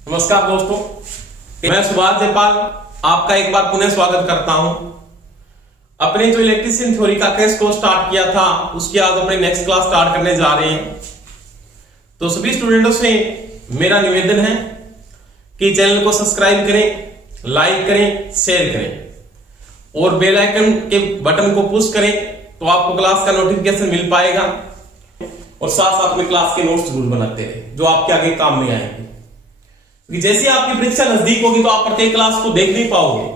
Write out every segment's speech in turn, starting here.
नमस्कार दोस्तों, मैं सुभाष जयपाल आपका एक बार पुनः स्वागत करता हूं। अपने जो इलेक्ट्रिशियन थ्योरी का क्रैश कोर्स स्टार्ट किया था उसकी आज अपने नेक्स्ट क्लास स्टार्ट करने जा रहे हैं। तो सभी स्टूडेंटों से मेरा निवेदन है कि चैनल को सब्सक्राइब करें, लाइक करें, शेयर करें और बेल आइकन के बटन को पुश करें तो आपको क्लास का नोटिफिकेशन मिल पाएगा। और साथ साथ में क्लास के नोट्स जरूर बनाते रहे जो आपके आगे काम में आएंगे, क्योंकि जैसे आपकी परीक्षा नजदीक होगी तो आप प्रत्येक क्लास को देख नहीं पाओगे।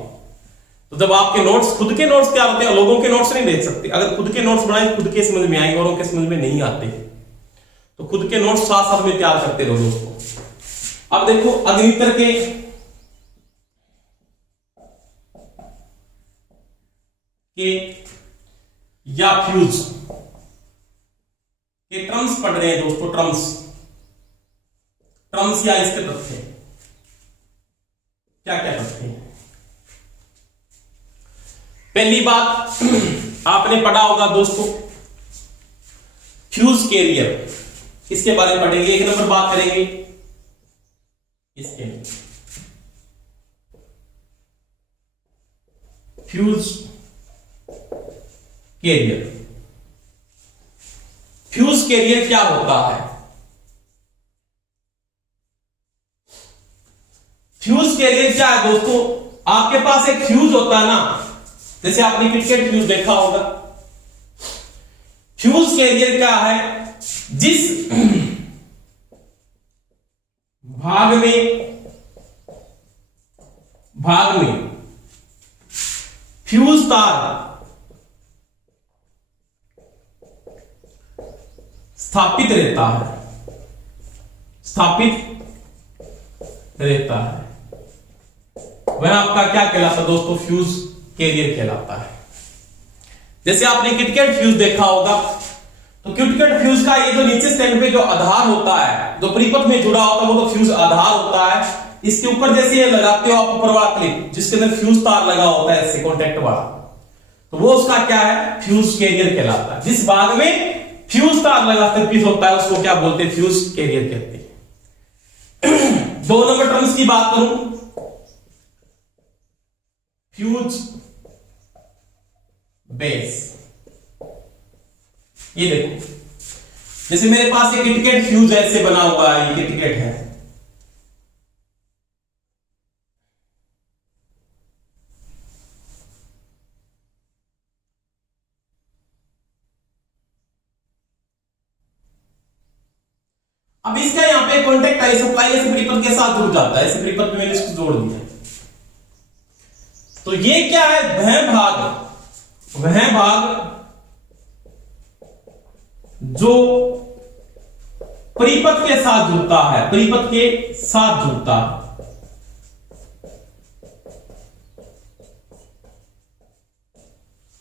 तो जब आपके नोट्स, खुद के नोट्स तैयार होते हैं, लोगों के नोट्स नहीं देख सकते। अगर खुद के नोट्स बनाए खुद के समझ में आएंगे, औरों के समझ में नहीं आते, तो खुद के नोट्स साथ साथ में तैयार करते रहो दोस्तों। अब देखो, अग्नित्र के या फ्यूज के टर्म्स पढ़ रहे हैं दोस्तों। टर्म्स या इसके तथ्य क्या क्या तथ्य हैं। पहली बात आपने पढ़ा होगा दोस्तों, फ्यूज कैरियर, इसके बारे में पढ़ेंगे। एक नंबर बात करेंगे इसके फ्यूज कैरियर। फ्यूज कैरियर क्या होता है? फ्यूज कैरियर क्या है दोस्तों? आपके पास एक फ्यूज होता है ना, जैसे आपने क्रिकेट फ्यूज देखा होगा। फ्यूज कैरियर क्या है? जिस भाग में फ्यूज तार स्थापित रहता है वह आपका क्या कहलाता है दोस्तों? फ्यूज कैरियर कहलाता है। जैसे आपने क्रिकेट फ्यूज देखा होगा, तो क्रिकेट फ्यूज का ये जो नीचे स्टैंड पे जो आधार होता है, जो परिपथ में जुड़ा होता है, वो तो फ्यूज आधार होता है। इसके ऊपर जैसे ये लगाते हो आप ऊपर वाला क्लिप, जिसके अंदर फ्यूज तार लगा होता है ऐसे कॉन्टेक्ट वाला, तो वो उसका क्या है? फ्यूज कैरियर कहलाता है। जिस भाग में फ्यूज तार लगा पीस होता है उसको क्या बोलते हैं? फ्यूज कैरियर कहते हैं। दो नंबर टर्म्स की बात करूं, फ्यूज बेस। ये देखो, जैसे मेरे पास एक क्रिकेट फ्यूज ऐसे बना हुआ है, ये क्रिकेट है। अब इसका यहां पे कॉन्टेक्ट आई सप्लाई ऐसे परिपथ के साथ जुड़ जाता है, ऐसे परिपथ में मैंने इसको जोड़ दिया। तो ये क्या है? वह भाग जो परिपथ के साथ जुड़ता है,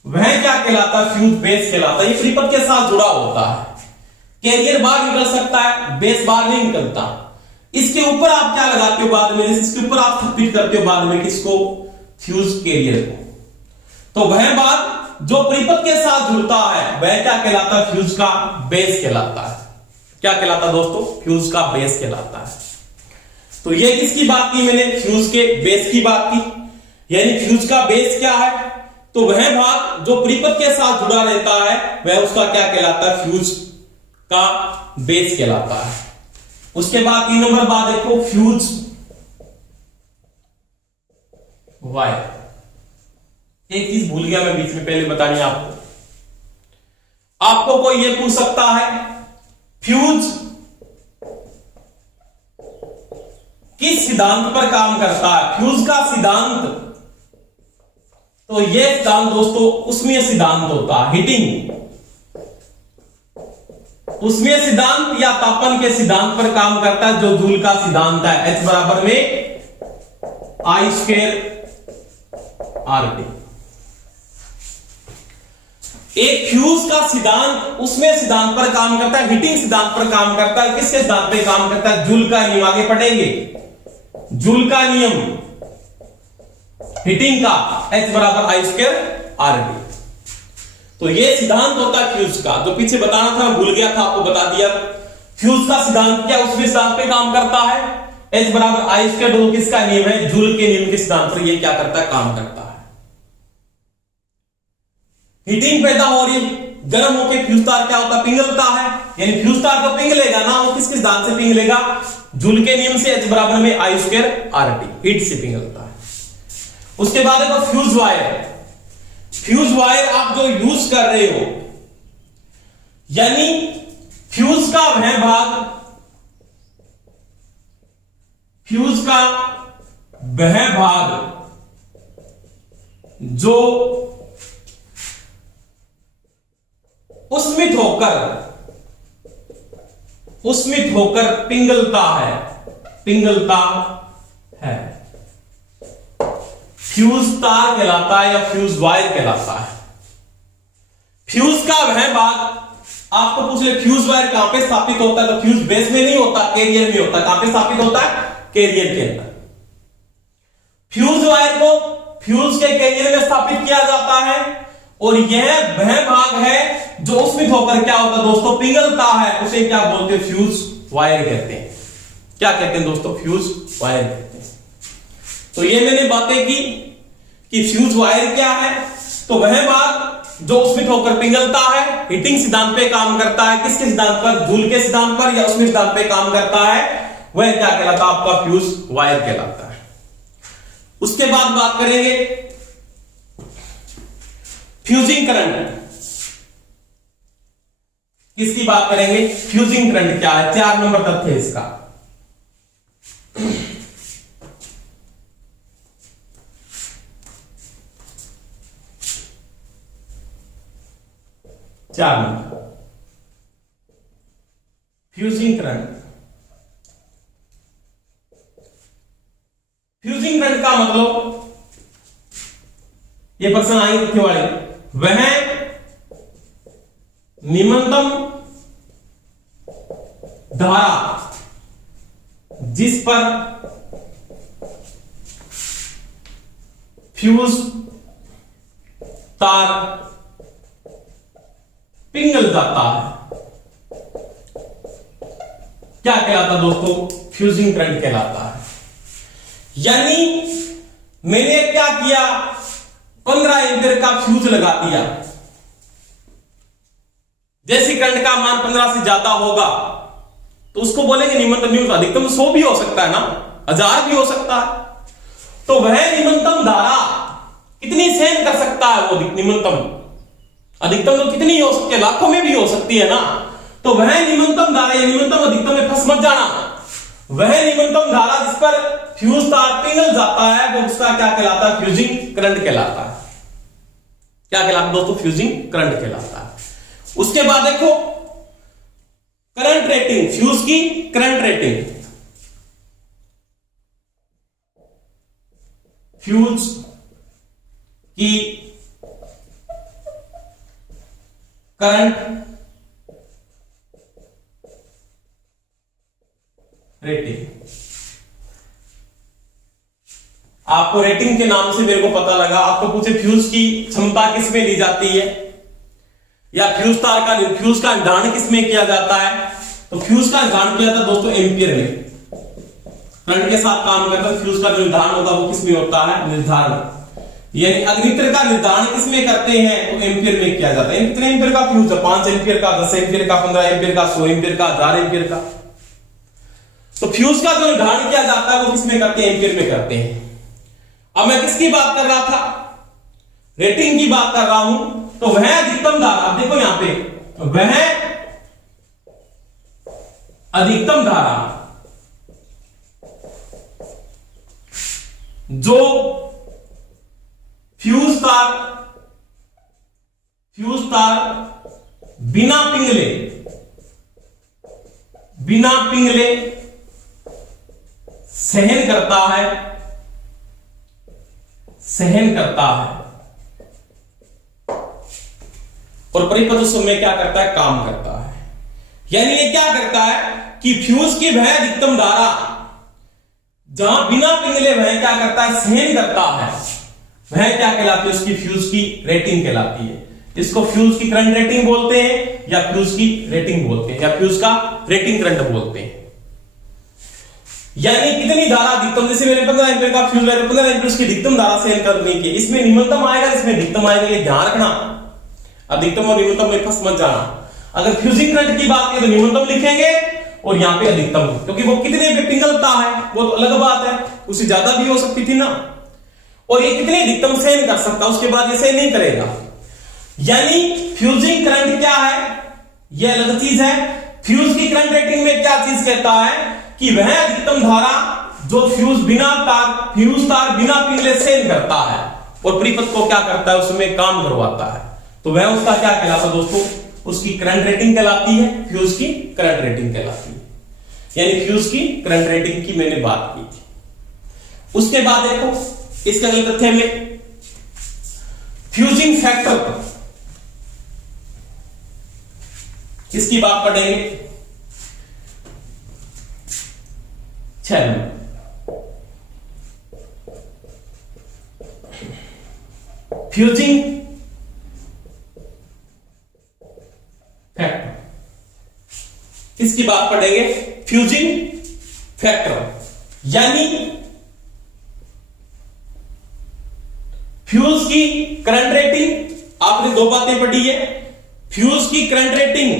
वह क्या कहलाता है? फ्यूज बेस कहलाता है। ये परिपथ के साथ जुड़ा होता है। कैरियर बाहर निकल सकता है, बेस बाहर नहीं निकलता। इसके ऊपर आप क्या लगाते हो बाद में? इसके ऊपर आप स्थापित करते हो बाद में किसको? फ्यूज कैरियर को। तो वह भाग जो परिपथ के साथ जुड़ता है वह क्या कहलाता है? फ्यूज का बेस कहलाता है। क्या कहलाता है दोस्तों? फ्यूज का बेस कहलाता है। तो ये किसकी बात की मैंने? फ्यूज के बेस की बात की। यानी फ्यूज का बेस क्या है? तो वह भाग जो परिपथ के साथ जुड़ा रहता है वह उसका क्या कहलाता है? फ्यूज का बेस कहलाता है। उसके बाद 3 नंबर बात देखो, फ्यूज वायर। एक चीज भूल गया मैं बीच में पहले बतानी आपको कोई ये पूछ सकता है फ्यूज किस सिद्धांत पर काम करता है? फ्यूज का सिद्धांत, तो ये सिद्धांत दोस्तों उष्मीय सिद्धांत होता है, हीटिंग। उष्मीय सिद्धांत या तापन के सिद्धांत पर काम करता है, जो जूल का सिद्धांत है, H बराबर में I स्क्वायर RT। एक फ्यूज का सिद्धांत उष्मीय सिद्धांत पर काम करता है, हीटिंग सिद्धांत पर काम करता है। किसके सिद्धांत पर काम करता है? जूल का नियम। आगे पढ़ेंगे जूल का नियम हीटिंग का, H बराबर I स्क्वायर RT। तो ये सिद्धांत होता है फ्यूज का। जो पीछे बताना था मैं भूल गया था, आपको बता दिया। फ्यूज का सिद्धांत क्या? उष्मीय सिद्धांत पे काम करता है, H बराबर आई स्क्वायर जो किसका नियम है, जूल के नियम के सिद्धांत पर ये क्या करता है, काम करता है। हीटिंग पैदा हो रही है, गर्म होकर फ्यूज तार क्या होता है, पिघलता है, यानी फ्यूज तार को पिघलेगा ना, वो किस सिद्धांत से पिघलेगा, जूल के नियम से, H बराबर में आई स्क्वायर RT, हीट से पिघलता है। उसके बाद है फ्यूज वायर। फ्यूज वायर आप जो यूज कर रहे हो, यानी फ्यूज का वह भाग, फ्यूज का वह भाग जो उस्मित होकर पिघलता है, फ्यूज तार कहलाता है या फ्यूज वायर कहलाता है। फ्यूज का वह भाग, आपको पूछ ले फ्यूज वायर कहां पे स्थापित होता है, तो फ्यूज बेस में नहीं होता, कैरियर में होता है। कहां पे स्थापित होता है, कैरियर के अंदर। फ्यूज वायर को फ्यूज के कैरियर में स्थापित किया जाता है, और यह वह भाग है जो उसमें होकर क्या होता है दोस्तों, पिघलता है, उसे क्या बोलते हैं, फ्यूज वायर कहते हैं। क्या कहते हैं दोस्तों, फ्यूज वायर कहते हैं। तो ये मैंने बातें की कि फ्यूज वायर क्या है, तो वह भाग जो उसमें होकर पिघलता है, हीटिंग सिद्धांत पे काम करता है, किसके सिद्धांत पर, जूल के सिद्धांत पर या उसमें सिद्धांत पे काम करता है, वह क्या कहलाता है, आपका फ्यूज वायर कहलाता है। उसके बाद बात करेंगे फ्यूजिंग करंट। किसकी बात करेंगे, फ्यूजिंग करंट क्या है, 4 नंबर तथ्य है इसका। चार number, fusing current. Fusing current का मतलब, ये प्रश्न आई तथ्य वाले, वह निम्नतम धारा जिस पर फ्यूज तार पिघल जाता है, क्या कहलाता दोस्तों, फ्यूजिंग करंट कहलाता है। यानी मैंने क्या किया, 15 एम्पीयर का फ्यूज लगा दिया, जैसे करंट का मान 15 से ज्यादा होगा तो उसको बोलेंगे निम्नतम न्यूज। अधिकतम 100 भी हो सकता है ना, 1000 भी हो सकता है। तो वह निम्नतम धारा कितनी सहन कर सकता है, वो निम्नतम, अधिकतम तो कितनी हो सकती है, लाखों में भी हो सकती है ना। तो वह निम्नतम धारा या निम्नतम अधिकतम में फंस मत जाना, वह निम्नतम धारा जिस पर फ्यूज तार पिघल जाता है वो उसका क्या कहलाता है, फ्यूजिंग करंट कहलाता है। क्या कहलाता है दोस्तों, फ्यूजिंग करंट कहलाता है। उसके बाद देखो करंट रेटिंग, फ्यूज की करंट रेटिंग। फ्यूज की करंट रेटिंग, आपको रेटिंग के नाम से मेरे को पता लगा, आपको पूछे फ्यूज की क्षमता किसमें ली जाती है, या फ्यूज तार का फ्यूज का निर्धारण किसमें किया जाता है, तो फ्यूज का निर्धारण किया जाता है दोस्तों एम्पियर में। करंट के साथ काम करता है, फ्यूज का जो निर्धारण होता है वो किसमें होता है, निर्धारण, यानी अग्नित्र का निर्धारण किसमें करते हैं, तो एम्पियर में किया जाता है। कितने एम्पियर का फ्यूज है, 5 एम्पियर का, 10 एम्पियर का, 15 एम्पियर का, 100 एम्पियर का, 1000 एम्पियर का। तो फ्यूज का जो निर्धारण किया जाता है वो किसमें करते हैं, एम्पियर में करते हैं। अब मैं किसकी बात कर रहा था, रेटिंग की बात कर रहा हूं। तो वह अधिकतम धारा, आप देखो यहां पे, वह अधिकतम धारा जो फ्यूज तार बिना पिघले सहन करता है और परिपथ समय क्या करता है, काम करता है। यानी ये क्या करता है कि फ्यूज की वह अधिकतम धारा जहां बिना पिघले वह क्या करता है, सहन करता है, वह क्या कहलाती है, उसकी फ्यूज की रेटिंग कहलाती है। इसको फ्यूज की करंट रेटिंग बोलते हैं, या फ्यूज की रेटिंग बोलते हैं, या फ्यूज का रेटिंग करंट बोलते हैं। यानी कितनी धारा अधिकतम, जैसे मैंने 15 एम्पीयर का फ्यूज वायर 15 एम्पीयर उसकी अधिकतम धारा सहन करने की, इसमें न्यूनतम आएगा इसमें अधिकतम आएगा, ये ध्यान रखना। अधिकतम और न्यूनतम में फंस मत जाना। अगर फ्यूजिंग करंट की बात करें तो न्यूनतम लिखेंगे और यहाँ पे अधिकतम, क्योंकि वो कितने पे पिघलता है वो तो अलग बात है, उससे ज्यादा भी हो सकती थी ना। और ये कितने अधिकतम सहन कर सकता, उसके बाद ये सहन नहीं करेगा। यानी फ्यूजिंग करंट क्या है, ये अलग चीज है। फ्यूज की करंट रेटिंग में क्या चीज कहता है कि वह अधिकतम धारा जो फ्यूज तार बिना पिघले सहन करता है और परिपथ को क्या करता है, उसमें काम करवाता है, तो वह उसका क्या कहलाता है दोस्तों, उसकी करंट रेटिंग कहलाती है, फ्यूज की करंट रेटिंग कहलाती है। यानी फ्यूज की करंट रेटिंग की मैंने बात की थी। उसके बाद देखो इसके अगले तथ्य में फ्यूजिंग फैक्टर, इसकी बात पढ़ेंगे 6 नंबर। फ्यूजिंग फैक्टर, इसकी बात पढ़ेंगे फ्यूजिंग फैक्टर। यानी फ्यूज की करंट रेटिंग, आपने दो बातें पढ़ी है, फ्यूज की करंट रेटिंग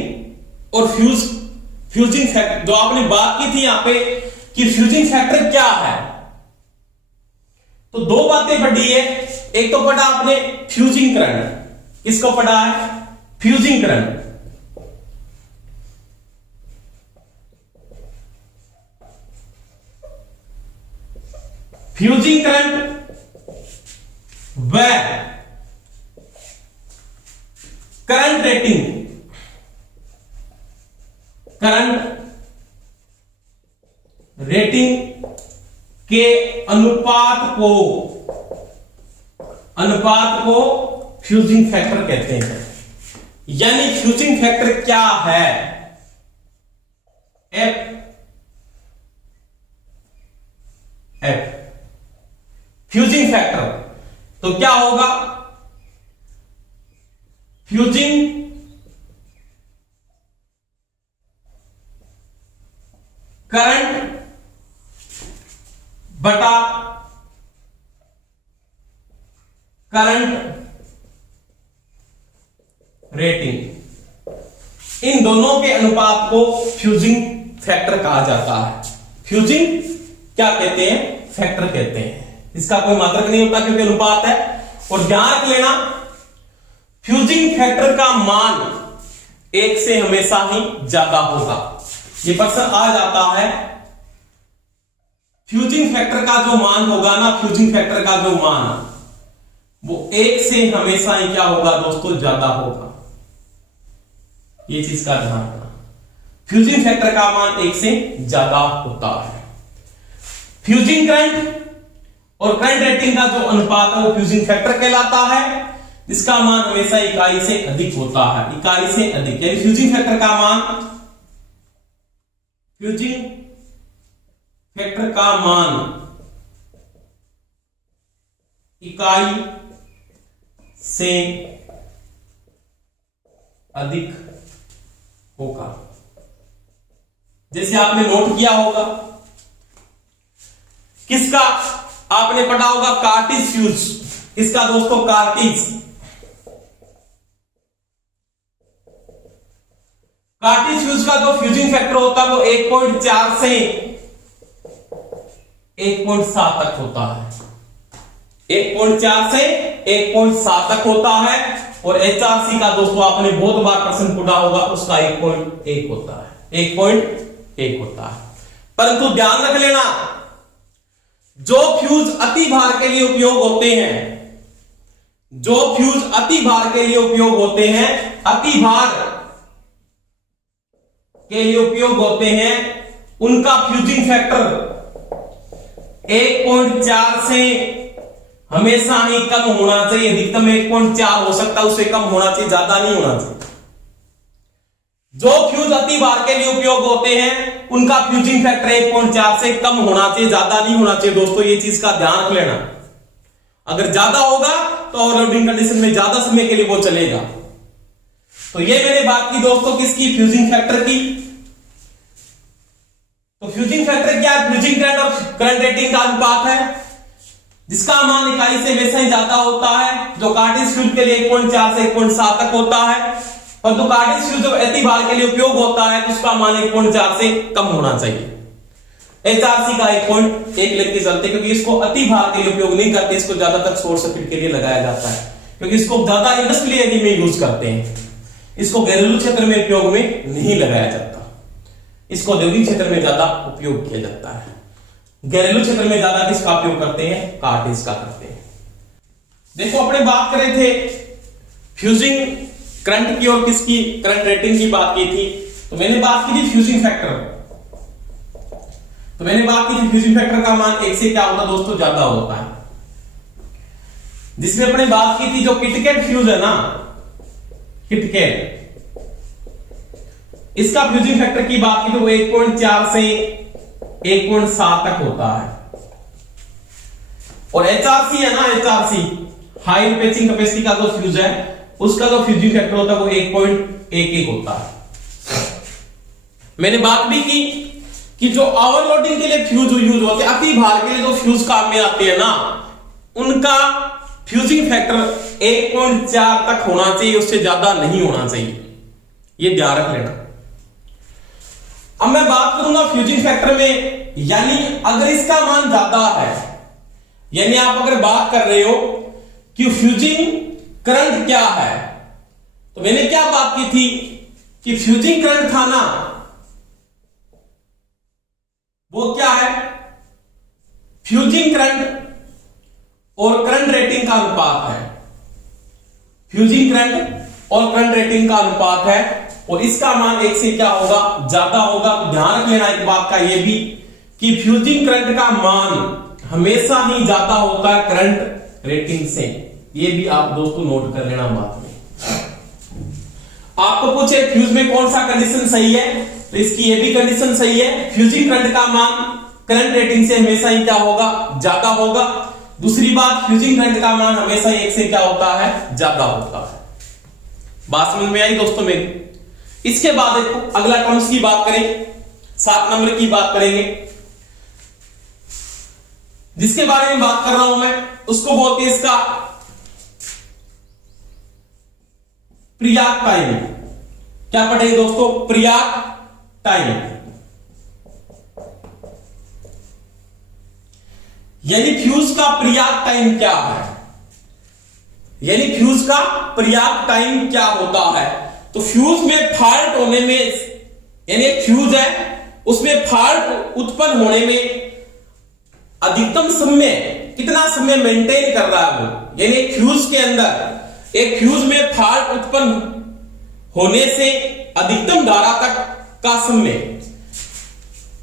और फ्यूजिंग फैक्टर। जो आपने बात की थी यहां पे कि फ्यूजिंग फैक्टर क्या है, तो दो बातें पढ़ी है। एक तो पढ़ा आपने फ्यूजिंग करंट, किसको पढ़ा है, फ्यूजिंग करंट। फ्यूजिंग करंट वह करंट रेटिंग, करंट रेटिंग के अनुपात को फ्यूजिंग फैक्टर कहते हैं। यानी फ्यूजिंग फैक्टर क्या है, एफ फ्यूजिंग फैक्टर, तो क्या होगा, फ्यूजिंग करंट बटा करंट रेटिंग, इन दोनों के अनुपात को फ्यूजिंग फैक्टर कहा जाता है। फ्यूजिंग क्या कहते हैं, फैक्टर कहते हैं। इसका कोई मात्रक नहीं होता क्योंकि अनुपात है। और ध्यान रख लेना फ्यूजिंग फैक्टर का मान 1 से हमेशा ही ज्यादा होगा। ये प्रश्न आ जाता है, फ्यूजिंग फैक्टर का जो मान होगा ना, फ्यूजिंग फैक्टर का जो मान वो 1 से हमेशा ही क्या होगा दोस्तों, ज्यादा होगा। ये चीज का ध्यान रखना, फ्यूजिंग फैक्टर का मान 1 से ज्यादा होता है। फ्यूजिंग करंट और करंट रेटिंग का जो अनुपात है वो फ्यूजिंग फैक्टर कहलाता है, जिसका मान हमेशा इकाई से अधिक होता है, इकाई से अधिक। यानी फ्यूजिंग फैक्टर का मान, फ्यूजिंग फैक्टर का मान इकाई से अधिक होगा। जैसे आपने नोट किया होगा, किसका आपने पढ़ा होगा, कार्टिज फ्यूज, इसका दोस्तों कार्टिज फ्यूज का जो फ्यूजिंग फैक्टर होता है वो 1.4 से 1.7 तक होता है। 1.4 से 1.7 तक होता है। और HRC का दोस्तों आपने बहुत बार प्रश्न पूछा होगा, उसका 1.1 होता है, 1.1 होता है। परंतु ध्यान रख लेना, जो फ्यूज अति भार के लिए उपयोग होते हैं, जो फ्यूज अति भार के लिए उपयोग होते हैं, अति भार के लिए उपयोग होते हैं, उनका फ्यूजिंग फैक्टर 1.4 से हमेशा ही कम होना चाहिए। अधिकतम 1.4 हो सकता है, उससे कम होना चाहिए, ज्यादा नहीं होना चाहिए। जो फ्यूज अति भार के लिए उपयोग होते हैं उनका फ्यूजिंग फैक्टर 1.4 से कम होना चाहिए, ज्यादा नहीं होना चाहिए दोस्तों। ये चीज का ध्यान रख लेना, अगर ज्यादा होगा तो ओवरलोडिंग कंडीशन में ज्यादा समय के लिए वो चलेगा। तो ये मैंने बात की दोस्तों किसकी, फ्यूजिंग फैक्टर की। तो फ्यूजिंग फैक्टर क्या है? फ्यूजिंग करंट और करंट रेटिंग का अनुपात है, जिसका मान इकाई से हमेशा ही ज्यादा होता है। जो कार्टेज फ्यूज के लिए 1.4 से 1.7 तक होता है, और जो कार्टेज फ्यूज जब अति भार के लिए उपयोग होता है तो उसका मान 1.4 से कम होना चाहिए। HRC का 1.1 लेके चलते, क्योंकि इसको अति भार के लिए उपयोग नहीं करते, इसको ज्यादातर शॉर्ट सर्किट के लिए लगाया जाता है, क्योंकि इसको ज्यादा इंडस्ट्रियल एरिया में यूज करते हैं। इसको घरेलू क्षेत्र में उपयोग में नहीं लगाया जाता, इसको औद्योगिक क्षेत्र में ज्यादा उपयोग किया जाता है। घरेलू क्षेत्र में ज्यादा किसका उपयोग करते हैं? कार्टेज का करते हैं। देखो, अपने बात कर रहे थे फ्यूजिंग करंट की और किसकी? करंट रेटिंग की बात की थी। तो मैंने बात की थी फ्यूजिंग फैक्टर, फ्यूजिंग फैक्टर का मान 1 से क्या होता है दोस्तों? ज्यादा होता है। जिसमें अपने बात की थी जो किटकैट फ्यूज है ना, किटकैट, इसका फ्यूजिंग फैक्टर की बात की तो वो 1.4 से 1.7 तक होता है। और HRC है ना, HRC हाई पैचिंग कैपेसिटी का जो फ्यूज है, उसका जो फ्यूजिंग फैक्टर होता है वो 1.11 होता है। मैंने बात भी की कि जो ओवरलोडिंग के लिए फ्यूज यूज होते हैं, अति भार के लिए जो फ्यूज काम में आते हैं ना, उनका फ्यूजिंग फैक्टर 1.4 तक होना चाहिए, उससे ज्यादा नहीं होना चाहिए, ये ध्यान रख लेना। अब मैं बात करूंगा फ्यूजिंग फैक्टर में, यानी अगर इसका मान ज्यादा है, यानी आप अगर बात कर रहे हो कि फ्यूजिंग करंट क्या है, तो मैंने क्या बात की थी कि फ्यूजिंग करंट था ना, वो क्या है? फ्यूजिंग करंट और करंट रेटिंग का अनुपात है। फ्यूजिंग करंट और करंट रेटिंग का अनुपात है, और इसका मान 1 से क्या होगा? ज्यादा होगा। तो ध्यान रख लेना एक बात का ये भी कि फ्यूजिंग करंट का मान हमेशा ही ज्यादा होता है करंट रेटिंग से। ये भी आप दोस्तों नोट कर लेना बात में। आपको पूछे फ्यूज में कौन सा कंडीशन सही है, तो इसकी ये भी कंडीशन सही है। फ्यूजिंग करंट का मान करंट रेटिंग से हमेशा ही क्या होगा? ज्यादा होगा। दूसरी बात, फ्यूजिंग करंट का मान हमेशा 1 से क्या होता है? ज्यादा होता है। बात समझ में आई दोस्तों मेरी? इसके बाद देखो अगला टर्म्स की बात करें, 7 नंबर की बात करेंगे, जिसके बारे में बात कर रहा हूं मैं, उसको बोलते हैं इसका प्रयाग टाइम। क्या पढ़ेंगे दोस्तों? प्रयाग टाइम, यानी फ्यूज का प्रयाग टाइम क्या है, यानी फ्यूज का प्रयाग टाइम क्या होता है। तो फ्यूज में फॉल्ट होने में, यानी एक फ्यूज है उसमें फॉल्ट उत्पन्न होने में अधिकतम समय, कितना समय मेंटेन कर रहा है वो, यानी एक फ्यूज के अंदर, एक फ्यूज में फॉल्ट उत्पन्न होने से अधिकतम धारा तक का समय,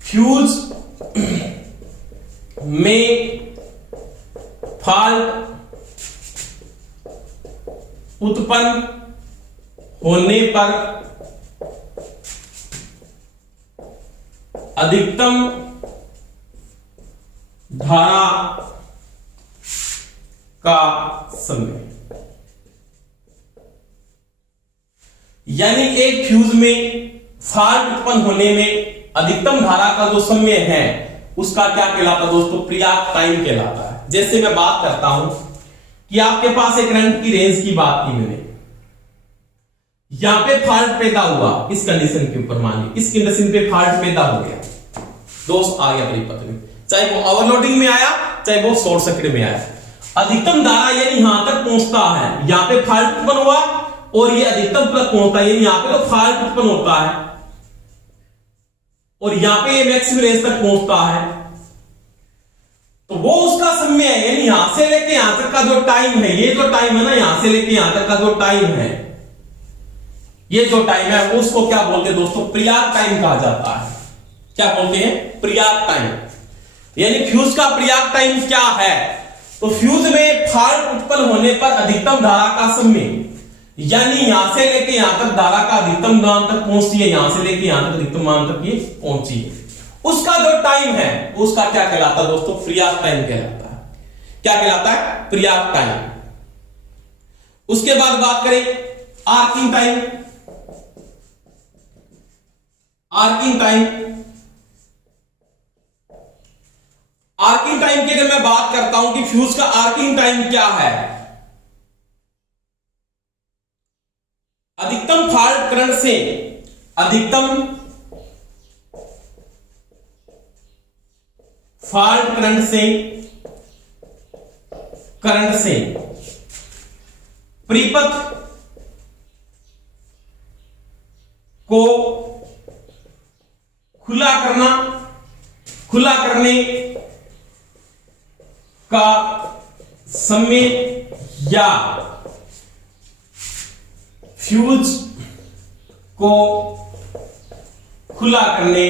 फ्यूज में फॉल्ट उत्पन्न होने पर अधिकतम धारा का समय, यानी एक फ्यूज में फॉल्ट उत्पन्न होने में अधिकतम धारा का जो समय है उसका क्या कहलाता है दोस्तों? प्रयाग टाइम कहलाता है। जैसे मैं बात करता हूं कि आपके पास एक करंट की रेंज की बात की मैंने, यहां पे फॉल्ट पैदा हुआ इस कंडीशन के ऊपर, मानिए इस कंडीशन पे फॉल्ट पैदा हो गया, दोस्त आ गया परिपथ में, चाहे वो ओवरलोडिंग में आया चाहे वो शॉर्ट सर्किट में आया, अधिकतम धारा यानी यहां तक पहुंचता है, यहां पे फॉल्ट उत्पन्न हुआ और ये अधिकतम तक पहुंचता है, यानी यहां पे तो फॉल्ट उत्पन्न होता है और यहां पे ये मैक्सिमम रेंज तक पहुंचता है, तो वो उसका समय है, यानी यहां से लेके यहां तक का जो टाइम है, ये जो टाइम है ना, यहां से लेके यहां तक का जो टाइम है, ये जो टाइम है उसको क्या बोलते हैं दोस्तों? प्रयाग टाइम कहा जाता है। क्या बोलते हैं? प्रयाग टाइम। यानी फ्यूज का प्रयाग टाइम क्या है? तो फ्यूज में फॉल्ट उत्पन्न होने पर अधिकतम धारा का समय, यानी यहां से लेके यहां तक धारा का अधिकतम मान तक पहुंचती है, यहां से लेके यहां तक अधिकतम मान तक ये पहुंची है, उसका जो टाइम है उसका क्या कहलाता है दोस्तों? प्रयाग टाइम कहलाता है। क्या कहलाता है? प्रयाग टाइम। उसके बाद बात करें arcing time. Arcing time time की अगर मैं बात करता हूं कि फ्यूज का आर्किंग टाइम क्या है, अधिकतम फॉल्ट करंट से परिपथ को खुला करने का समय या फ्यूज को खुला करने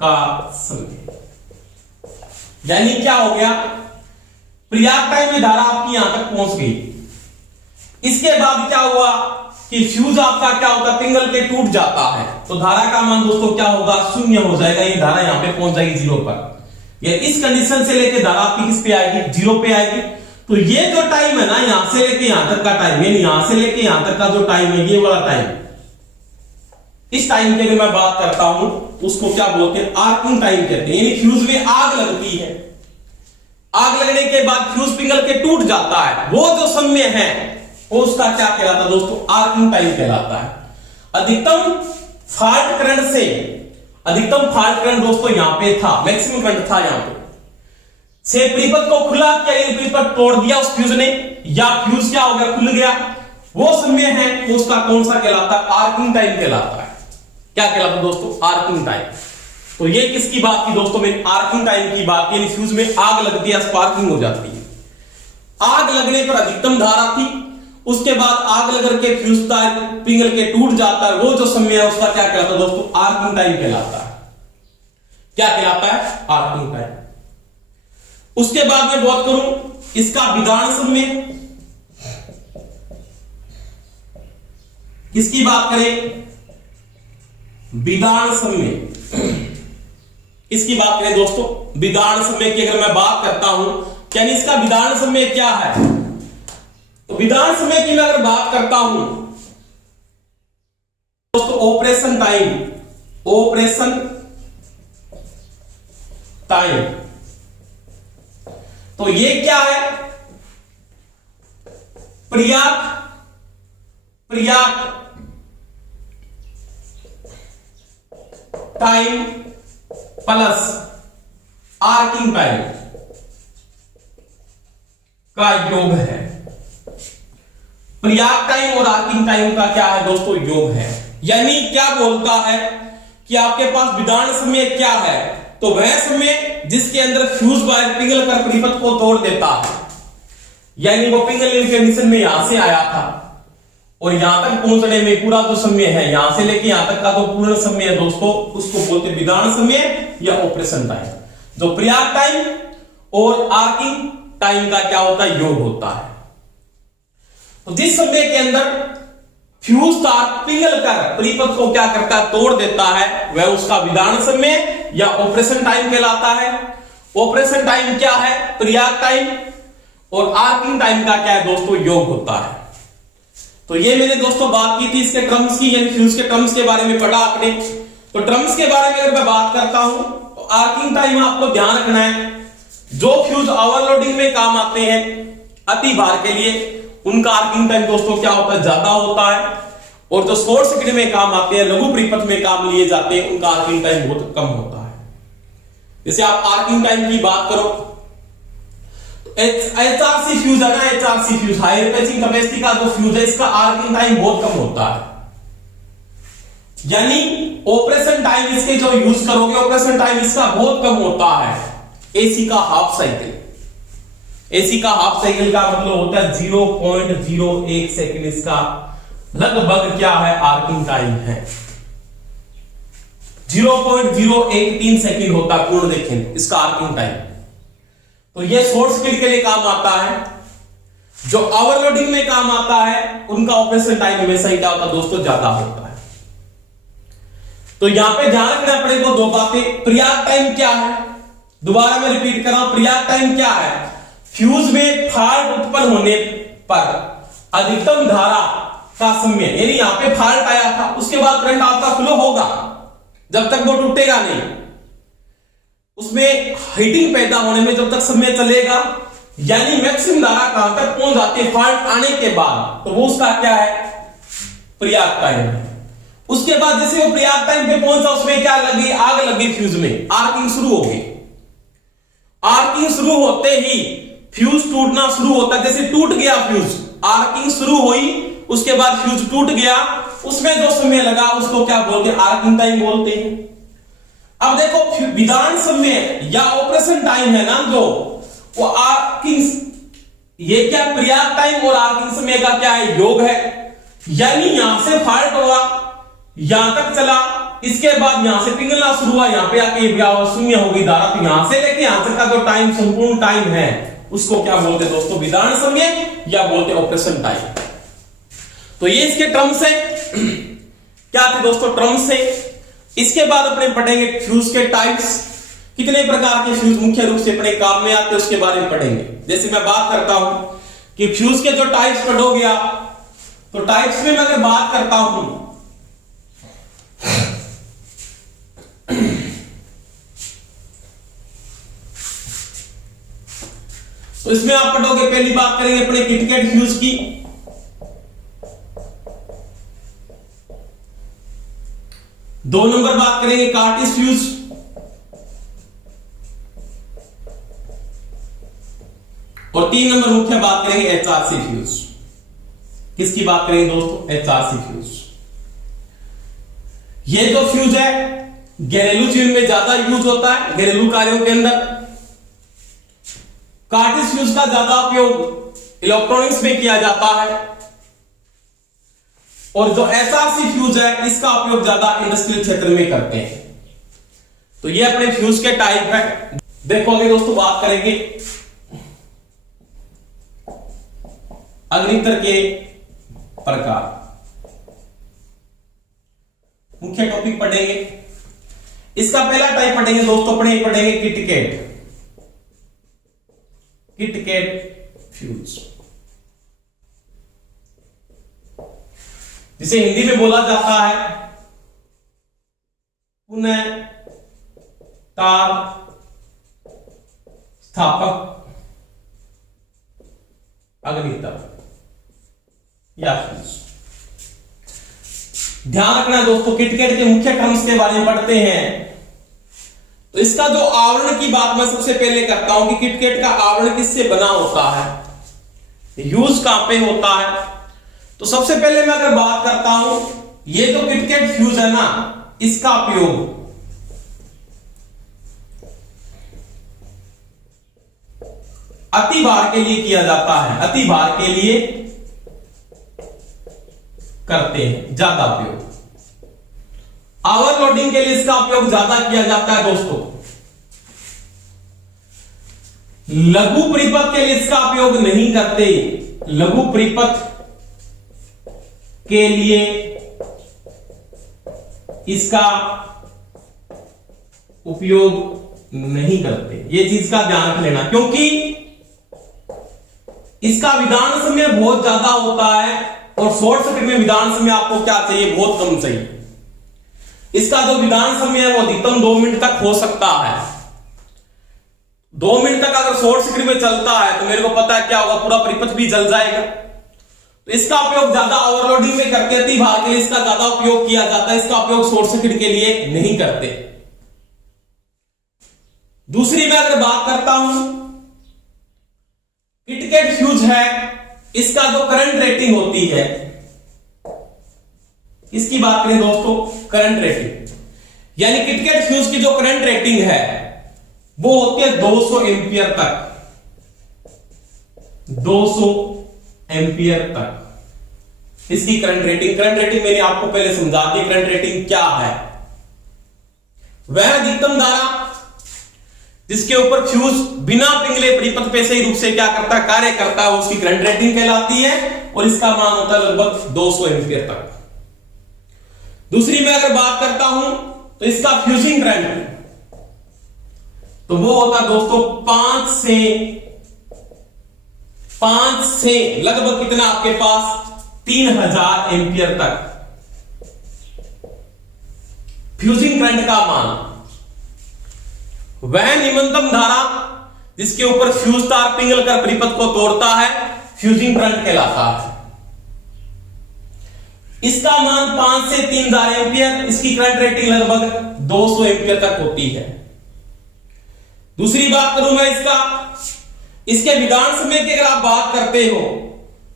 का समय। यानी क्या हो गया, पर्याप्त टाइम में धारा आपकी यहां तक पहुंच गई, इसके बाद क्या हुआ कि फ्यूज आपका क्या होता है, पिघल के टूट जाता है, तो धारा का मान दोस्तों क्या होगा, शून्य हो जाएगा। ये धारा यहां पे पहुंच जाएगी जीरो पर। ये इस कंडीशन से लेके धारा आपकी किस पे आएगी, जीरो पे आएगी। तो ये जो टाइम है ना, यहां से लेके यहां तक का टाइम, यानी यहां से लेके यहां तक का जो टाइम है, ये वाला टाइम, इस टाइम की अगर मैं बात करता हूं उसको क्या बोलते हैं, आर्किंग टाइम कहते हैं। यानी फ्यूज में आग लगती है, आग लगने के बाद फ्यूज पिघल के टूट जाता है, वो जो समय है वो उसका क्या कहलाता है दोस्तों, आर्किंग टाइम कहलाता है। अधिकतम फॉल्ट करंट दोस्तों यहां पे था, मैक्सिमम करंट था यहां पे, से परिपथ को खुला किया, ये परिपथ तोड़ दिया उस फ्यूज ने, या फ्यूज क्या हो गया, खुल गया, वो समय है उसका कौन सा कहलाता है, आर्किंग टाइम कहलाता है। क्या कहलाता है दोस्तों, आर्किंग टाइम। तो ये किसकी बात की दोस्तों, मैंने आर्किंग टाइम की बात की। फ्यूज में आग लगती है, स्पार्किंग हो जाती है। आग लगने पर अधिकतम धारा थी, उसके बाद आग लग के फ्यूज तार पिघल के टूट जाता है, वो जो समय है उसका क्या कहलाता है दोस्तों, आर्किंग टाइम कहलाता है। क्या कहलाता है, आर्किंग टाइम। उसके बाद मैं बात करूं इसका विधान समय, किसकी बात करें, विधान समय, इसकी बात करें दोस्तों, विधान समय की अगर मैं बात करता हूं, यानी इसका विधान समय क्या है, तो विधान समय की मैं अगर बात करता हूं दोस्तों, ऑपरेशन टाइम, तो ये क्या है, पर्याप्त टाइम प्लस आर्किंग टाइम का योग है। पर्याप्त टाइम और आर्किंग टाइम का क्या है दोस्तों, योग है। यानी क्या बोलता है कि आपके पास विधान समय क्या है, तो वह समय जिसके अंदर फ्यूज वायर पिघल कर परिपथ को तोड़ देता है, यानी वो पिघलने की कंडीशन में यहां से आया था और यहां तक पहुंचने में पूरा जो समय है, यहां से लेके यहां तक का जो पूर्ण समय है दोस्तों, उसको बोलते हैं विधान समय या ऑपरेशन टाइम। जो पर्याप्त टाइम और आर्किंग टाइम का क्या होता है, योग होता है। तो जिस समय के अंदर फ्यूज तार पिघल कर परिपथ को क्या करता है, तोड़ देता है, वह उसका विधान समय या ऑपरेशन टाइम कहलाता है। ऑपरेशन टाइम क्या है, पर्याप्त टाइम, और आर्किंग टाइम का क्या है दोस्तों, योग होता है। तो ये मैंने दोस्तों बात की थी इसके टर्म्स की, यानी फ्यूज के टर्म्स के बारे में पढ़ा आपने। तो टर्म्स के बारे में अगर मैं बात करता हूं तो आर्किंग टाइम आपको ध्यान रखना है, जो फ्यूज ओवरलोडिंग में काम आते हैं, अति भार के लिए, उनका आर्किंग टाइम दोस्तों क्या होता है, ज्यादा होता है। और जो शॉर्ट सर्किट में काम आते हैं, लघु परिपथ में काम लिए जाते हैं, उनका आर्किंग टाइम बहुत कम होता है। जैसे आप आर्किंग टाइम की बात करो, एचआरसी फ्यूज है ना, एचआरसी फ्यूज, हाई रिपेचिंग कैपेसिटी का जो फ्यूज है, इसका आर्किंग टाइम बहुत कम होता है। यानी ऑपरेशन टाइम इसके जो यूज करोगे, ऑपरेशन टाइम इसका बहुत कम होता है। एसी का हाफ साइकिल, एसी का हाफ साइकिल का मतलब होता है 0.01 सेकंड, इसका लगभग क्या है, आर्किंग टाइम है 0.013 सेकंड होता है पूर्ण, देखें इसका आर्किंग टाइम। तो ये शॉर्ट सर्किट के लिए काम आता है। जो ओवरलोडिंग में काम आता है, उनका ऑपरेशन टाइम हमेशा ही क्या होता है दोस्तों, ज्यादा होता है। तो यहां पे ध्यान रखना पड़ेगा दो बातें। पर्याप्त टाइम क्या है, दोबारा मैं रिपीट कर रहा हूं, पर्याप्त टाइम क्या है, फ्यूज में फॉल्ट उत्पन्न होने पर अधिकतम धारा का समय, यानी यहां पे फॉल्ट आया था, उसके बाद करंट आपका फ्लो होगा जब तक वो टूटेगा नहीं, उसमें हीटिंग पैदा होने में जब तक समय चलेगा, यानी मैक्सिमम धारा कहां तक पहुंच जाती है फॉल्ट आने के बाद, तो वो उसका क्या है, पर्याप्त टाइम है। उसके बाद जैसे वो पर्याप्त टाइम पे पहुंचा, उसमें क्या लगी, आग लगी फ्यूज में, आर्किंग शुरू हो गई। आर्किंग शुरू होते ही फ्यूज टूटना शुरू होता है। जैसे टूट गया फ्यूज, आर्किंग शुरू हुई, उसके बाद फ्यूज टूट गया, उसमें जो समय लगा उसको क्या बोलते हैं, आर्किंग टाइम बोलते हैं। अब देखो विधान समय या ऑपरेशन टाइम है ना, जो वो आर्किंग, ये क्या पर्याप्त टाइम और आर्किंग समय का क्या है, योग है। यानी यहां से फॉल्ट हुआ, यहां तक चला, इसके बाद यहां से पिघलना शुरू हुआ, यहां पे आके शून्य हो गई धारा, तो यहां से लेके यहां तक का जो टाइम, संपूर्ण टाइम है, उसको क्या बोलते हैं दोस्तों, विधान समय या बोलते ऑपरेशन टाइम। तो ये इसके टर्म्स है। क्या थे दोस्तों, टर्म्स है। इसके बाद अपने पढ़ेंगे फ्यूज के टाइप्स, कितने प्रकार के फ्यूज मुख्य रूप से अपने काम में आते हैं उसके बारे में पढ़ेंगे। जैसे मैं बात करता हूं कि फ्यूज के जो टाइप्स पढ़ोगे आप, तो टाइप्स में मैं अगर बात करता हूं, तो इसमें आप पढ़ोगे, पहली बात करेंगे अपने किटकैट फ्यूज की। दो नंबर बात करेंगे कार्टिस फ्यूज। और 3 नंबर मुख्य बात करेंगे एचआरसी फ्यूज। किसकी बात करेंगे दोस्तों, एचआरसी फ्यूज। ये जो फ्यूज है घरेलू जीवन में ज्यादा यूज होता है, घरेलू कार्यों के अंदर। कार्टिस फ्यूज का ज्यादा उपयोग इलेक्ट्रॉनिक्स में किया जाता है, और जो एचआरसी फ्यूज है इसका उपयोग ज्यादा इंडस्ट्रियल क्षेत्र में करते हैं। तो ये अपने फ्यूज के टाइप है। देखो अगर दोस्तों बात करेंगे अग्नित्र के प्रकार, मुख्य टॉपिक पढ़ेंगे। इसका पहला टाइप पढ़ेंगे दोस्तों, पढ़ेंगे किटकैट, किटकैट फ्यूज, जिसे हिंदी में बोला जाता है पुनः तार स्थापक अग्नित्र या फ्यूज। ध्यान रखना दोस्तों, किटकैट के मुख्य टर्म्स के बारे में पढ़ते हैं। तो इसका जो आवरण की बात मैं सबसे पहले करता हूं कि किटकैट का आवरण किससे बना होता है, यूज कहां पे होता है। तो सबसे पहले मैं अगर बात करता हूं, ये जो किटकैट फ्यूज है ना, इसका उपयोग अति भार के लिए किया जाता है, अति भार के लिए करते हैं ज्यादा उपयोग। ओवरलोडिंग के लिए इसका उपयोग ज्यादा किया जाता है दोस्तों। लघु परिपथ के लिए इसका उपयोग नहीं करते, लघु परिपथ के लिए इसका उपयोग नहीं करते। ये चीज का ध्यान रख लेना, क्योंकि इसका विधान समय बहुत ज्यादा होता है, और शॉर्ट सर्किट में विधान समय आपको क्या चाहिए, बहुत कम चाहिए। इसका जो विधान समय है वो अधिकतम 2 मिनट तक हो सकता है। 2 मिनट तक अगर शॉर्ट सर्किट में चलता है तो मेरे को पता है क्या होगा, पूरा परिपथ भी जल जाएगा। तो इसका उपयोग ज्यादा ओवरलोडिंग में करते हैं, अति भार के लिए इसका ज्यादा उपयोग किया जाता है। इसका उपयोग शॉर्ट सर्किट के लिए नहीं करते। दूसरी मैं अगर बात करता हूं, किटकैट फ्यूज है, इसका जो करंट रेटिंग होती है, इसकी बात करें दोस्तों, करंट रेटिंग, यानी किटकैट फ्यूज की जो करंट रेटिंग है वो होती है 200 एंपियर तक, 200 एंपियर तक इसकी करंट रेटिंग। करंट रेटिंग मैंने आपको पहले समझा दी, करंट रेटिंग क्या है। वह अधिकतम धारा जिसके ऊपर फ्यूज बिना पिघले परिपथ पे सही रूप से क्या करता है, कार्य करता है, उसकी करंट रेटिंग कहलाती है, और इसका मान होता है लगभग 200 एंपियर तक। दूसरी मैं अगर बात करता हूं तो इसका फ्यूजिंग करंट, तो वो होता है दोस्तों 5 से लगभग कितना आपके पास 3000 एंपियर तक फ्यूजिंग करंट का मान। वह निम्नतम धारा जिसके ऊपर फ्यूज तार पिघल कर परिपथ को तोड़ता है फ्यूजिंग करंट कहलाता है। इसका मान 5 से 3,000 एंपियर, इसकी करंट रेटिंग लगभग 200 एंपियर तक होती है। दूसरी बात करूं मैं इसके विधान समय की अगर आप बात करते हो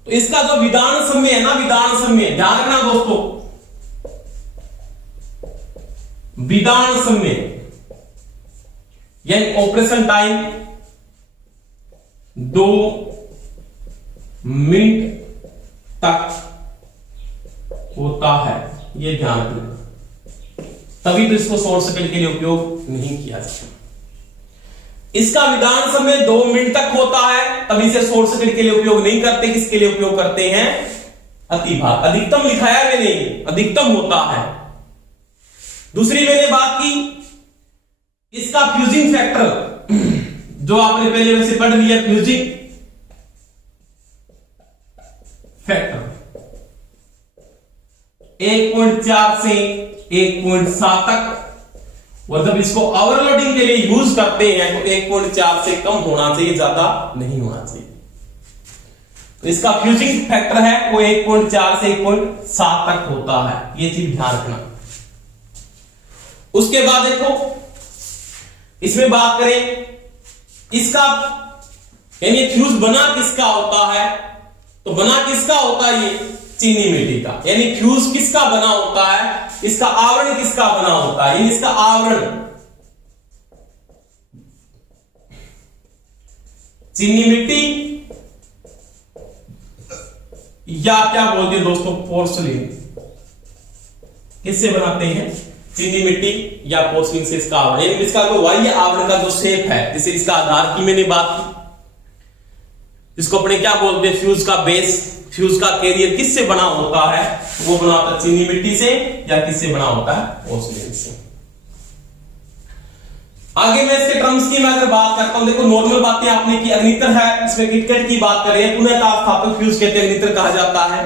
तो इसका जो विधान समय है ना, विधान समय ध्यान रखना दोस्तों, विधान समय यानी ऑपरेशन टाइम 2 मिनट तक होता है, यह ध्यान रखना। तभी तो इसको शॉर्ट सर्किट के लिए उपयोग नहीं किया जाता। इसका विधान समय 2 मिनट तक होता है, तभी इसे शॉर्ट सर्किट के लिए उपयोग नहीं करते। किसके लिए उपयोग करते हैं? अतिभार। अधिकतम लिखाया भी नहीं, अधिकतम होता है। दूसरी मैंने बात की इसका फ्यूजिंग फैक्टर, जो आपने पहले वैसे पढ़ लिया, फ्यूजिंग फैक्टर 1.4 से 1.7 तक, और जब इसको ओवरलोडिंग के लिए यूज करते हैं तो 1.4 से कम होना चाहिए, ज्यादा नहीं होना चाहिए। तो इसका फ्यूजिंग फैक्टर है वो 1.4 से 1.7 तक होता है, ये चीज ध्यान रखना। उसके बाद देखो इसमें बात करें इसका यानी फ्यूज बना किसका होता है, तो बना किसका होता है? ये चीनी मिट्टी का। यानी फ्यूज किसका बना होता है? इसका आवरण किसका बना होता है? यानी इसका आवरण चीनी मिट्टी या क्या बोलते हैं दोस्तों, पोर्सलिन। किससे बनाते हैं? चीनी मिट्टी या पोर्सलिन से इसका आवरण, यानी इसका जो वही आवरण का जो शेप है, जैसे इसका आधार की मैंने बात की, इसको अपने क्या बोलते हैं? फ्यूज का बेस, फ्यूज का कैरियर किससे बना होता है? वो बना होता है चीनी मिट्टी से, या किससे बना होता है? पोर्सलिन से। आगे मैं इसके टर्म्स की मैं अगर बात करता हूं, देखो नॉर्मल बातें आपने की, अग्नित्र है, इसमें किटकट की बात कर रहे हैं, पुनः तापस्थापक फ्यूज कहते हैं, अग्नित्र कहा जाता है।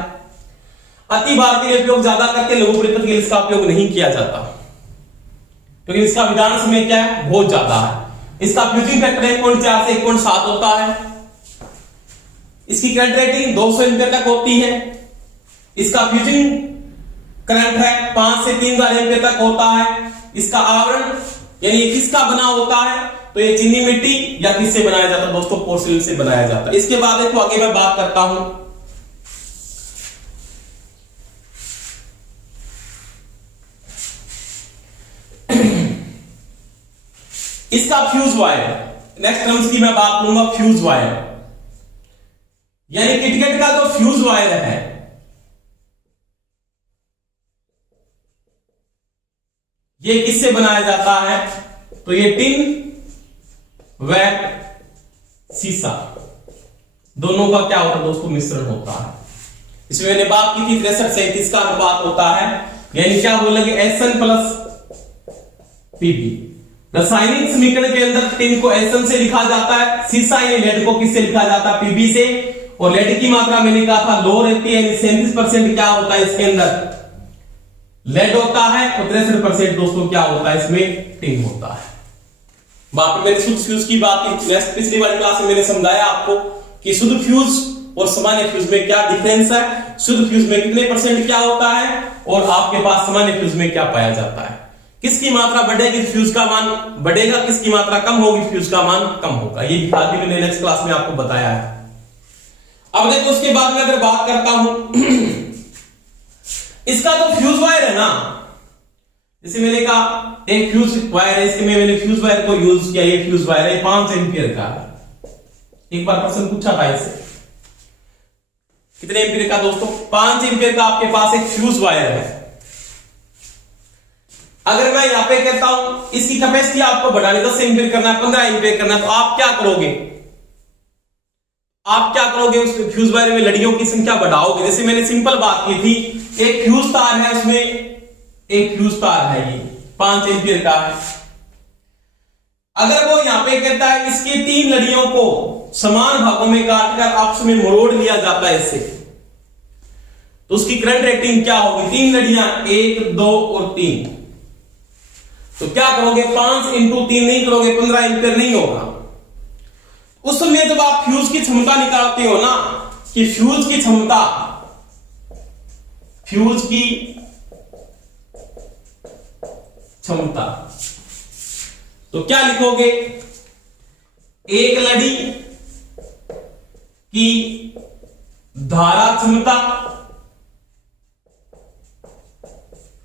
अति भार के लिए उपयोग ज्यादा करके लघु परिपथ के लिए इसका उपयोग नहीं किया जाता, क्योंकि इसका विधान समय क्या है? बहुत ज्यादा है। इसका फ्यूजिंग फैक्टर 1.4 से 1.7 होता है। इसकी करंट रेटिंग 200 एंपियर तक होती है। इसका फ्यूजिंग करंट है 5 से 3,000 एंपियर तक होता है। इसका आवरण यानी ये किसका बना होता है? तो ये चीनी मिट्टी या किससे बनाया जाता है दोस्तों? पोर्सिलिन से बनाया जाता है। इसके बाद देखो आगे मैं बात करता हूं इसका फ्यूज वायर। नेक्स्ट टर्म्स की मैं बात करूंगा फ्यूज वायर, यानी किटकट का जो फ्यूज वायर है, ये किससे बनाया जाता है? तो ये टिन व सीसा दोनों का क्या होता है दोस्तों? मिश्रण होता है। इसमें मैंने बात की थी 63-37 का अनुपात होता है, यानी क्या बोलेंगे? SN plus PB. रासायनिक समीकरण के अंदर टिन को SN से लिखा जाता है, सीसा यानी लेड को किससे लिखा जाता है? पीबी से। और लेड की मात्रा मैंने कहा था लो रहती है, 37% क्या होता है इसके अंदर? लेड होता है, और 63% दोस्तों क्या होता है इसमें? टिन होता है। बाकी मैंने शुद्ध फ्यूज की बात की, नेक्स्ट पिछली वाली क्लास में मैंने समझाया आपको कि शुद्ध फ्यूज और सामान्य फ्यूज में क्या डिफरेंस है, शुद्ध फ्यूज में कितने परसेंट क्या होता है, और आपके पास सामान्य फ्यूज में क्या पाया जाता है। किसकी मात्रा बढ़ेगी फ्यूज का मान बढ़ेगा, किसकी मात्रा कम होगी फ्यूज का मान कम होगा। ये भी मैंने नेक्स्ट क्लास में आपको बताया है। अब देखो उसके बाद में अगर बात करता हूं इसका तो फ्यूज वायर है ना, जैसे मैंने कहा एक फ्यूज वायर है, इसके में मैंने फ्यूज वायर को यूज किया। ये फ्यूज वायर है 5 एंपियर का। एक बार प्रश्न पूछा था इससे, कितने एंपियर का दोस्तों? 5 एंपियर का आपके पास एक फ्यूज वायर है। अगर मैं यहां पे कहता हूं इसकी कैपेसिटी आपको बढ़ानी 10 एंपियर करना है, 15 एंपियर करना है, तो आप क्या करोगे? आप क्या करोगे? उस फ्यूज वायर में लड़ियों की संख्या बढ़ाओगे। जैसे मैंने सिंपल बात की थी, एक फ्यूज तार है, उसमें एक फ्यूज तार है, ये 5 एंपियर का है। अगर वो यहां पे कहता है इसकी 3 लड़ियों को समान भागों में काटकर आपस में मरोड़ लिया जाता है इससे, तो उसकी करंट रेटिंग क्या होगी? 3 लड़ियां 1, 2 और 3, तो क्या करोगे, 5 इंटू 3 नहीं करोगे, 15 एम्पियर नहीं होगा। उस समय जब आप फ्यूज की क्षमता निकालते हो ना, कि फ्यूज की क्षमता, फ्यूज की क्षमता, तो क्या लिखोगे, एक लड़ी की धारा क्षमता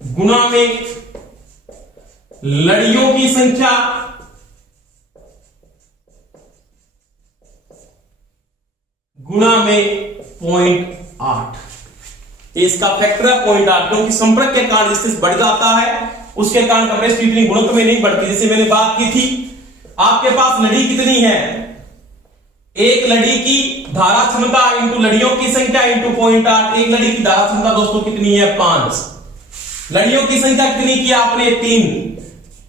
गुणा में लड़ियों की संख्या गुणा में 0.8। इसका फैक्टर है 0.8, क्योंकि संपर्क के कारण जिससे बढ़ जाता है उसके कारण कैपेसिटी इतनी गुणत्व में नहीं बढ़ती। जैसे मैंने बात की थी, आपके पास लड़ी कितनी है, एक लड़ी की धारा क्षमता इंटू लड़ियों की संख्या इंटू 0.8। एक लड़ी की धारा क्षमता दोस्तों कितनी है, 5। लड़ियों की संख्या कितनी की आपने, 3।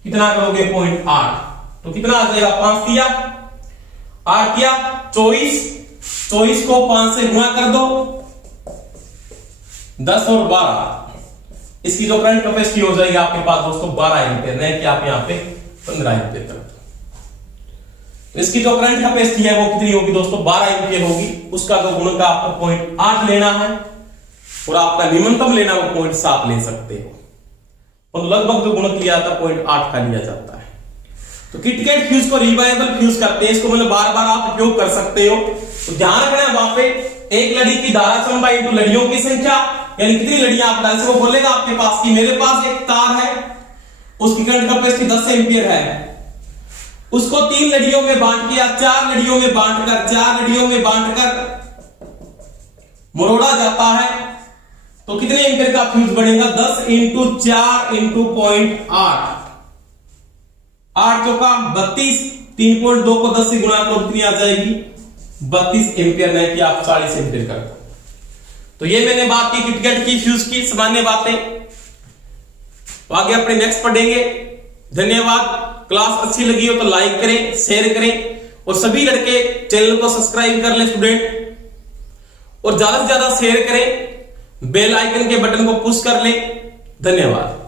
कितना करोगे, 0.8। तो कितना आ जाएगा, 5 दिया 8 किया 24। 24 को 5 से गुणा कर दो, 10 और 12, इसकी जो करंट कैपेसिटी हो जाएगी आपके पास दोस्तों 12 एम्पीयर, नहीं कि आप यहां पे 15 एम्पीयर कर दो। तो इसकी जो करंट कैपेसिटी है वो कितनी होगी दोस्तों, 12 एम्पीयर होगी। उसका जो गुणक आपको 0.8 लेना है और आपका न्यूनतम लेना वो 0.7 ले सकते हो, और लगभग जो गुणक लिया जाता है 0.8 का लिया जाता है। तो किटकैट फ्यूज को रिवाइबल फ्यूज करते हैं, इसको मतलब बार बार आप उपयोग कर सकते हो। तो ध्यान रखना वहां पे एक लड़ी की धारा क्षमता इंटू लड़ियों की संख्या, यानी कितनी लड़ियां आप डाल सको, बोलेगा आपके पास कि मेरे पास एक तार है, उसकी करंट कैपेसिटी 10 एम्पीयर है, उसको 3 लड़ियों में बांट के या 4 लड़ियों में बांटकर मरोड़ा जाता है, तो कितने एम्पीयर का फ्यूज बनेगा, 10 इंटू 4 इंटू 0.8, 8 चौका 32, 3.2 को 10 से गुणा करो, कितनी आ जाएगी, 32 एम्पीयर, नहीं कि आप 40 एम्पीयर कर दो। तो ये मैंने बात की किटकैट की फ्यूज की सामान्य बातें। तो आगे अपने नेक्स्ट पढ़ेंगे। धन्यवाद। क्लास अच्छी लगी हो तो लाइक करें, शेयर करें, और सभी लड़के चैनल को सब्सक्राइब कर लें स्टूडेंट, और ज्यादा से ज्यादा शेयर करें, बेल आइकन के बटन को पुश कर लें। धन्यवाद।